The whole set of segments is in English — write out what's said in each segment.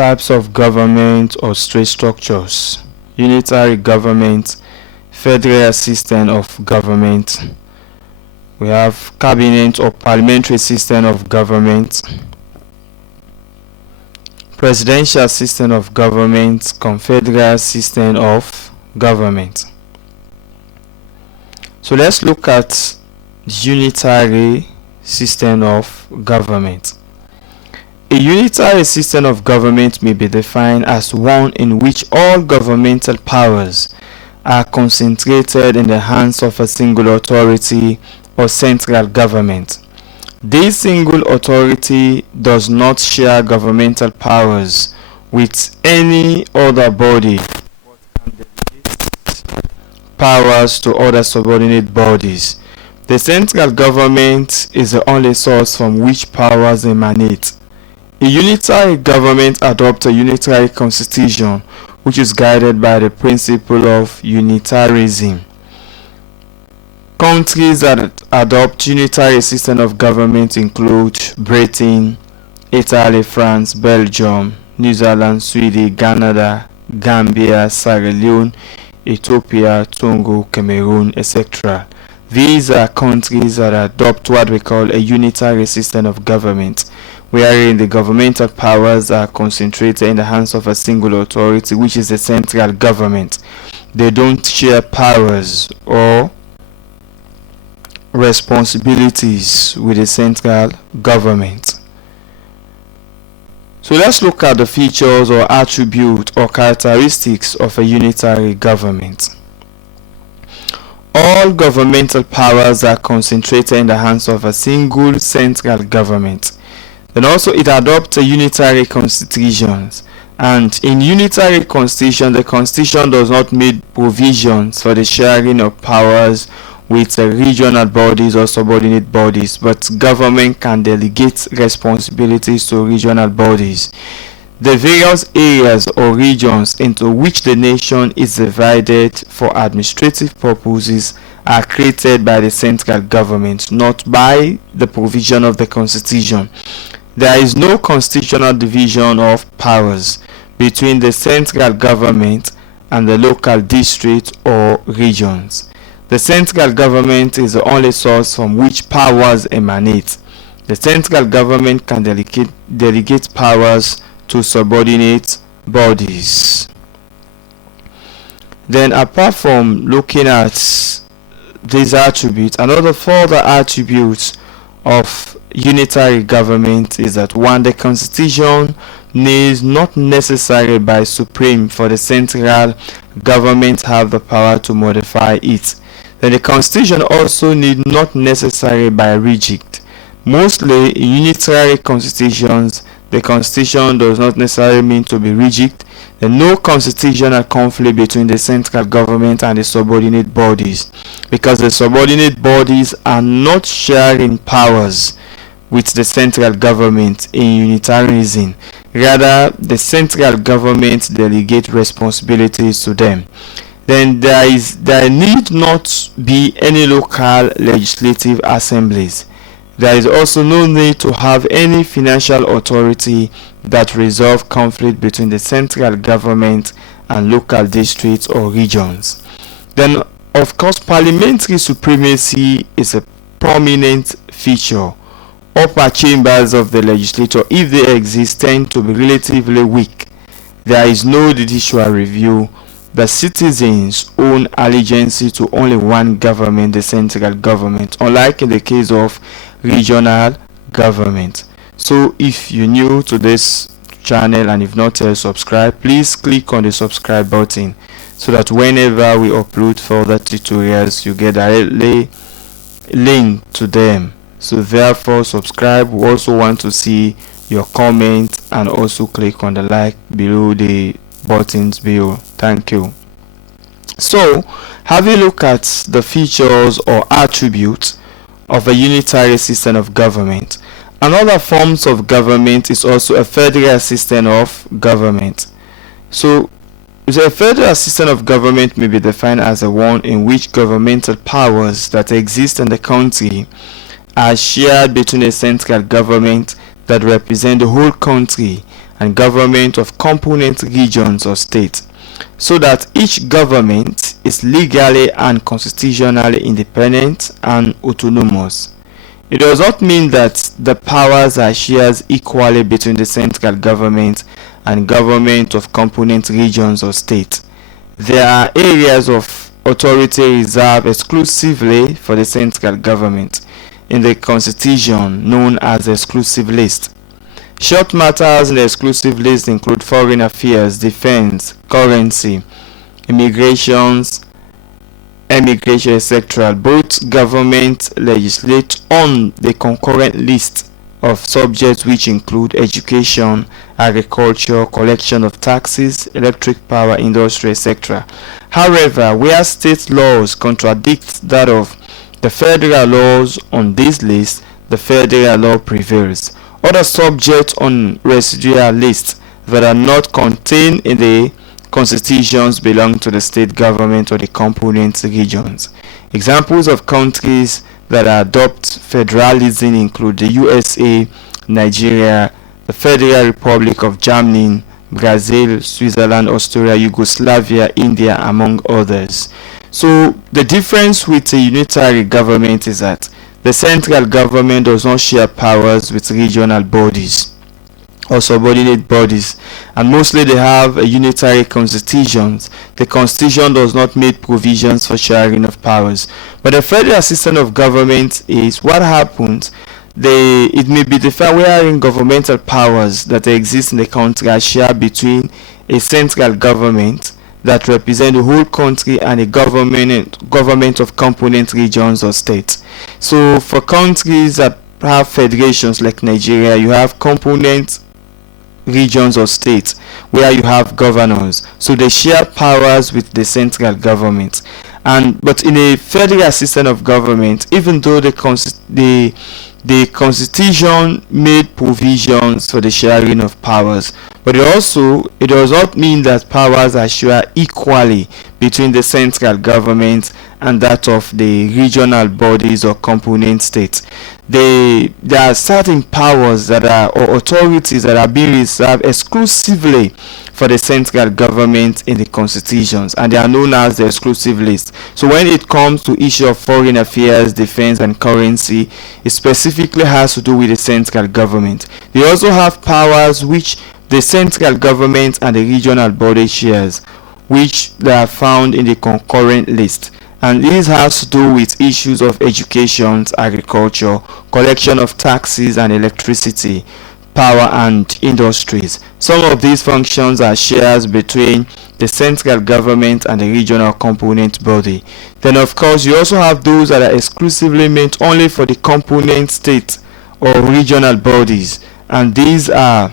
types of government or state structures: unitary government, federal system of government. We have cabinet or parliamentary system of government, presidential system of government, confederal system of government. So let's look at unitary system of government. A unitary system of government may be defined as one in which all governmental powers are concentrated in the hands of a single authority or central government. This single authority does not share governmental powers with any other body, but can delegate powers to other subordinate bodies. The central government is the only source from which powers emanate. A unitary government adopts a unitary constitution which is guided by the principle of unitarism. Countries that adopt unitary system of government include Britain, Italy, France, Belgium, New Zealand, Sweden, Canada, Gambia, Sierra Leone, Ethiopia, Togo, Cameroon, etc. These are countries that adopt what we call a unitary system of government, wherein the governmental powers are concentrated in the hands of a single authority, which is the central government. They don't share powers or responsibilities with the central government. So let's look at the features or attributes or characteristics of a unitary government. All governmental powers are concentrated in the hands of a single central government. Then also it adopts a unitary constitution, and in unitary constitution, the constitution does not make provisions for the sharing of powers with regional bodies or subordinate bodies, but government can delegate responsibilities to regional bodies. The various areas or regions into which the nation is divided for administrative purposes are created by the central government, not by the provision of the constitution. There is no constitutional division of powers between the central government and the local districts or regions. The central government is the only source from which powers emanate. The central government can delegate powers to subordinate bodies. Then, apart from looking at these attributes, another further attribute of unitary government is that one, the constitution needs not necessarily by supreme for the central government have the power to modify it. Then the constitution also need not necessarily by rigid. Mostly in unitary constitutions, the constitution does not necessarily mean to be rigid. There is no constitutional conflict between the central government and the subordinate bodies, because the subordinate bodies are not sharing powers with the central government in unitarianism. Rather, the central government delegates responsibilities to them. Then there need not be any local legislative assemblies. There is also no need to have any financial authority that resolve conflict between the central government and local districts or regions. Then, of course, parliamentary supremacy is a prominent feature. Upper chambers of the legislature, if they exist, tend to be relatively weak. There is no judicial review. The citizens own allegiance to only one government, the central government, unlike in the case of regional government. So if you're new to this channel and if not yet subscribed, please click on the subscribe button so that whenever we upload further tutorials, you get directly link to them. So therefore subscribe. We also want to see your comments and also click on the like below the buttons below. Thank you. So have a look at the features or attributes of a unitary system of government. Another forms of government is also a federal system of government. So the federal system of government may be defined as the one in which governmental powers that exist in the country are shared between a central government that represents the whole country and government of component regions or states, so that each government is legally and constitutionally independent and autonomous. It does not mean that the powers are shared equally between the central government and government of component regions or states. There are areas of authority reserved exclusively for the central government in the constitution known as the exclusive list. Short matters in the exclusive list include foreign affairs, defense, currency, immigration, etc. Both governments legislate on the concurrent list of subjects, which include education, agriculture, collection of taxes, electric power, industry, etc. However, where state laws contradict that of the federal laws on this list, the federal law prevails. Other subjects on residual lists that are not contained in the constitutions belong to the state government or the component regions. Examples of countries that adopt federalism include the USA, Nigeria, the Federal Republic of Germany, Brazil, Switzerland, Austria, Yugoslavia, India, among others. So the difference with a unitary government is that the central government does not share powers with regional bodies or subordinate bodies, and mostly they have a unitary constitutions. The constitution does not make provisions for sharing of powers. But the federal system of government is what happens. It may be defined wherein governmental powers that exist in the country are shared between a central government that represent the whole country and a government of component regions or states. So for countries that have federations like Nigeria, you have component regions or states where you have governors, so they share powers with the central government. But in a federal system of government, even though the constitution made provisions for the sharing of powers, but it does not mean that powers are shared equally between the central government and that of the regional bodies or component states. There are certain powers that are, or authorities that are being reserved exclusively for the central government in the constitutions, and they are known as the exclusive list. So when it comes to issue of foreign affairs, defense, and currency, it specifically has to do with the central government. They also have powers which the central government and the regional body shares, which they are found in the concurrent list. And this has to do with issues of education, agriculture, collection of taxes, and electricity, power, and industries. Some of these functions are shared between the central government and the regional component body. Then of course you also have those that are exclusively meant only for the component state or regional bodies, and these are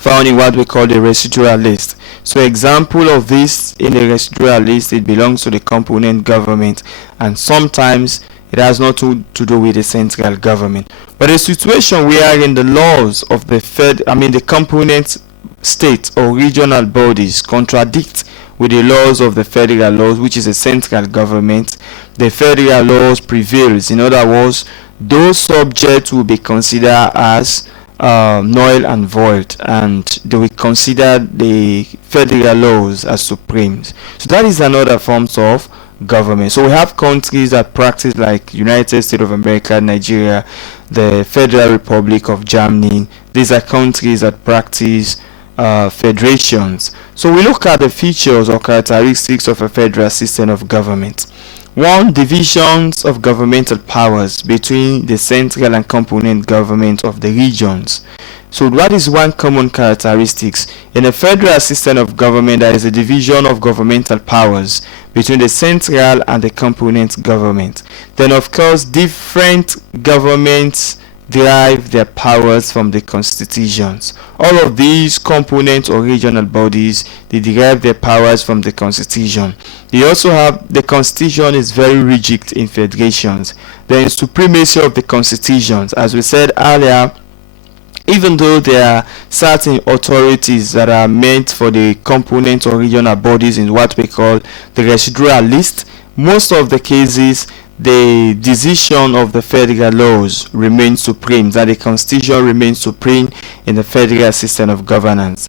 found in what we call the residual list. So example of this in the residual list, it belongs to the component government, and sometimes it has not to do with the central government. But a situation wherein the laws of the component state or regional bodies contradict with the laws of the federal laws, which is the central government, the federal laws prevails. In other words, those subjects will be considered as null and void, and they will consider the federal laws as supreme. So that is another form of government. So we have countries that practice like United States of America, Nigeria, the Federal Republic of Germany. These are countries that practice federations. So we look at the features or characteristics of a federal system of government. One, divisions of governmental powers between the central and component government of the regions. So what is one common characteristics? In a federal system of government, there is a division of governmental powers between the central and the component government. Then of course different governments derive their powers from the constitutions. All of these component or regional bodies, they derive their powers from the constitution. They also have, the constitution is very rigid in federations. There is supremacy of the constitutions. As we said earlier, even though there are certain authorities that are meant for the component or regional bodies in what we call the residual list, most of the cases the decision of the federal laws remains supreme, that the constitution remains supreme in the federal system of governance.